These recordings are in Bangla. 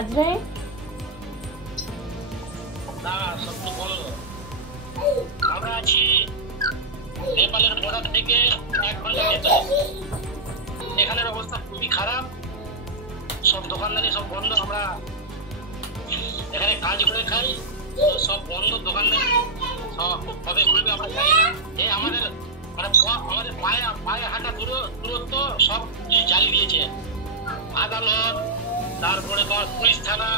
কাজ নেই না, সব তো বলো। আমরা আছি নেপালের বর্ডার থেকে 1 ঘন্টা ভেতরে। এখানের অবস্থা খুবই খারাপ, সব দোকানদারি সব বন্ধ। আমরা এখানে কাজ করে খাই, তো সব বন্ধ দোকানদারি, সব কবে খুলবে আমরা জানি না। এই আমাদের আমাদের পায়ে হাঁটা দূরত্ব সব জ্বালিয়ে দিয়েছে। আদালত, তারপরে তোমার পুলিশ থানা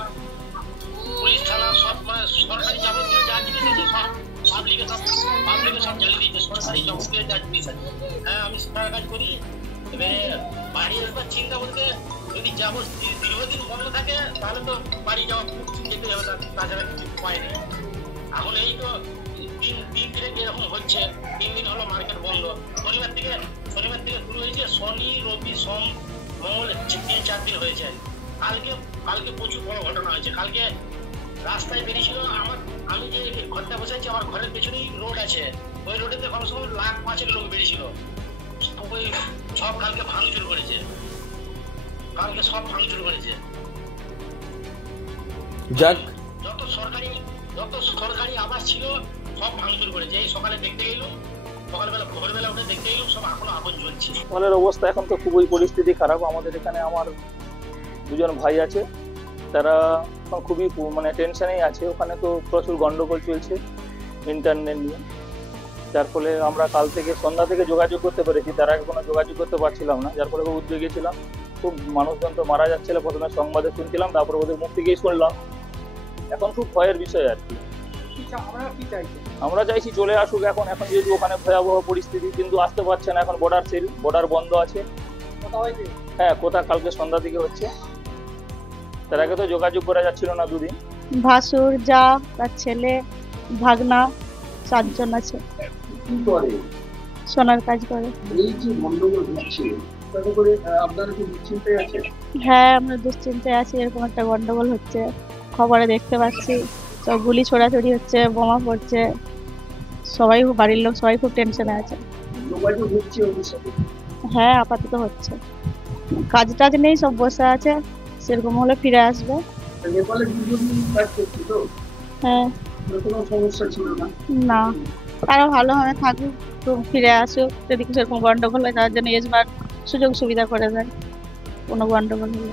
সব মানে সরকারি যাবতীয় যা জিনিস আছে সব পাবলিকে সব জ্বালিয়ে দিয়েছে। সরকারি যাবতীয় যা জিনিস আছে। হ্যাঁ, আমি সেটার কাজ করি। এবারে বাড়ি আসবার চিন্তা বলতে, যদি যাবো দীর্ঘদিন বন্ধ থাকে তাহলে তো বাড়ি যাওয়া খুব যেতে হবে, তাছাড়া কিছু উপায় নেই। এখন এই তো দিন যেরকম হচ্ছে, 3 দিন হলো মার্কেট বন্ধ। শনিবার থেকে শুরু হয়েছে, শনি রবি সোম মঙ্গল 3-4 দিন হয়েছে। কালকে প্রচুর বড় ঘটনা হয়েছে। কালকে রাস্তায় বেরিয়েছিল, আমি যে ঘরটা বসে আছি, আমার ঘরের পেছনেই রোড আছে, ওই রোডেতে কমসে কম 1,05,000 লোক বেরিয়েছিল। ওই সব কালকে ভাঙচুর করেছে, যত সরকারি আবাস ছিল সব ভাঙচুর করেছে। এই সকালে দেখতে গেলাম, ভোরবেলা উঠে দেখতে গেলাম, সব এখনো আগুন জ্বলছে। নেপালের অবস্থা এখন তো খুবই পরিস্থিতি খারাপ। আমাদের এখানে আমার 2 জন ভাই আছে, তারা এখন খুবই মানে টেনশনেই আছে। ওখানে তো প্রচুর গন্ডগোল চলছে ইন্টারনেট নিয়ে, যার ফলে আমরা কাল থেকে সন্ধ্যা থেকে যোগাযোগ করতে পেরেছি, তার আগে কোনো যোগাযোগ করতে পারছিলাম না, যার ফলে খুব উদ্বেগে ছিলাম। খুব মানুষজন তো মারা যাচ্ছিল, প্রথমে সংবাদে শুনছিলাম, তারপরে ওদের মুখ থেকেই শুনলাম। এখন খুব ভয়ের বিষয় আর কি। আমরা চাইছি চলে আসুক এখন যেহেতু ওখানে ভয়াবহ পরিস্থিতি, কিন্তু আসতে পারছে না। এখন বর্ডার বন্ধ আছে। হ্যাঁ, কোথা কালকে সন্ধ্যা থেকে হচ্ছে, তার আগে তো যোগাযোগ করা যাচ্ছিল না 2 দিন। ভাসুর, যা, তার ছেলে, ভাগনা, 7 জন আছে। সোনার কাজ করে। হ্যাঁ, আমরা দুশ্চিন্তায় আছি। এরকম একটা গন্ডগোল হচ্ছে, খবরে দেখতে পাচ্ছি, সব গুলি ছোড়াছড়ি হচ্ছে, বোমা পড়ছে। বাড়ির লোক সবাই খুব টেনশনে আছে। হ্যাঁ, আপাতত হচ্ছে। কাজ টাজ নেই, সব বসে আছে। সেরকম হলে ফিরে আসবে। হ্যাঁ, না, তারা ভালোভাবে থাকুক, তো ফিরে আসুক। যদি সেরকম গন্ডগোল হয় তার জন্য আসবার সুযোগ সুবিধা করে দেয় কোনো গন্ডগোল হলে।